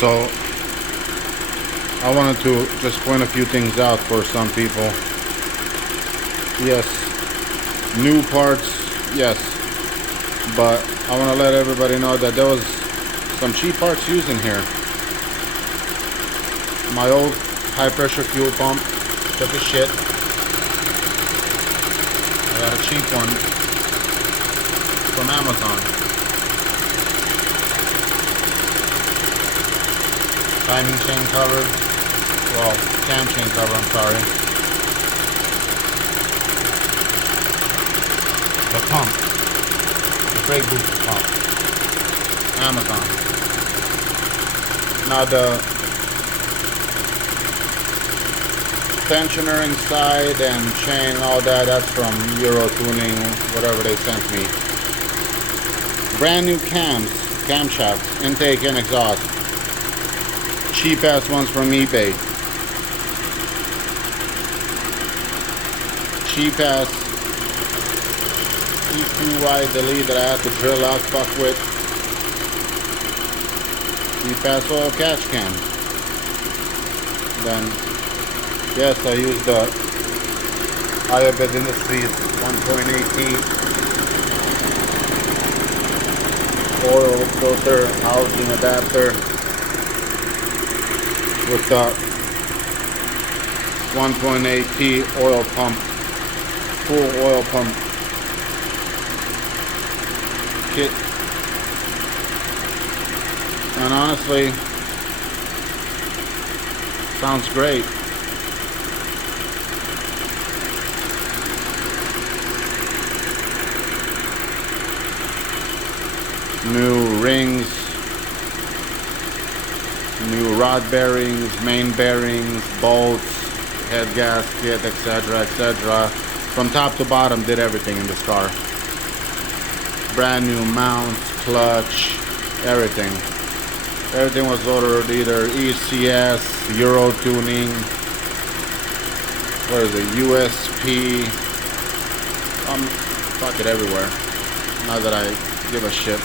So I wanted to just point a few things out for some people. Yes, new parts, yes, but I want to let everybody know that there was some cheap parts used in here. My old high pressure fuel pump took a shit. I got a cheap one from Amazon. Timing chain cover, well, cam chain cover, I'm sorry. The pump, the brake booster pump, Amazon. Now the tensioner inside and chain, all that, that's from Euro Tuning, whatever they sent me. Brand new cams, camshafts, intake and exhaust. Cheap ass ones from eBay. Cheap ass E2Y delete that I had to drill out, fuck with. Cheap ass oil catch can. Then, yes, I used the IABED Industries 1.8T oil filter housing adapter with the 1.8T oil pump, full oil pump kit. And honestly, sounds great. New rings, new rod bearings, main bearings, bolts, head gasket, etc., etc. From top to bottom, did everything in this car. Brand new mounts, clutch, everything. Everything was ordered either ECS, Euro Tuning, what is it, USP, fuck it, everywhere. Not that I give a shit.